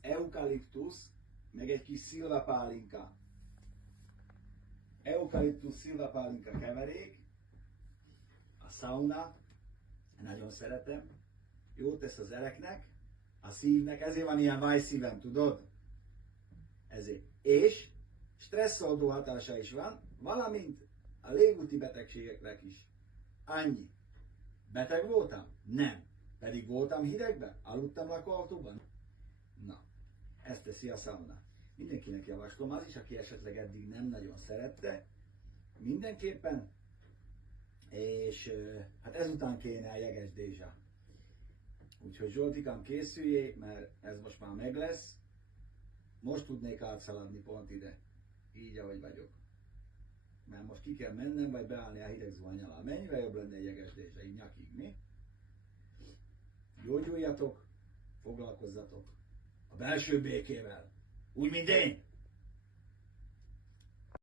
eukaliptusz, meg egy kis szilvapálinka. Eukaliptusz szilvapálinka keverék, a szauna, nagyon szeretem, jót tesz az ereknek, a szívnek, ezért van ilyen vájszívem, tudod? Ezért. És stresszoldó hatása is van, valamint a légúti betegségeknek is. Annyi. Beteg voltam? Nem. Pedig voltam hidegben? Aludtam lakóautóban? Na, ezt teszi a szauna. Mindenkinek javaslom, az is, aki esetleg eddig nem nagyon szerette, mindenképpen, és hát ezután kéne a jeges dézsa. Úgyhogy Zsoltikám, készüljék, mert ez most már meg lesz. Most tudnék átszaladni pont ide, így ahogy vagyok. Mert most ki kell mennem, vagy beállni a hideg zuhany alá. Mennyivel jobb lenne egy jeges dézsa, így nyakig, mi? Gyógyuljatok, foglalkozzatok a belső békével. Úgy, mint én.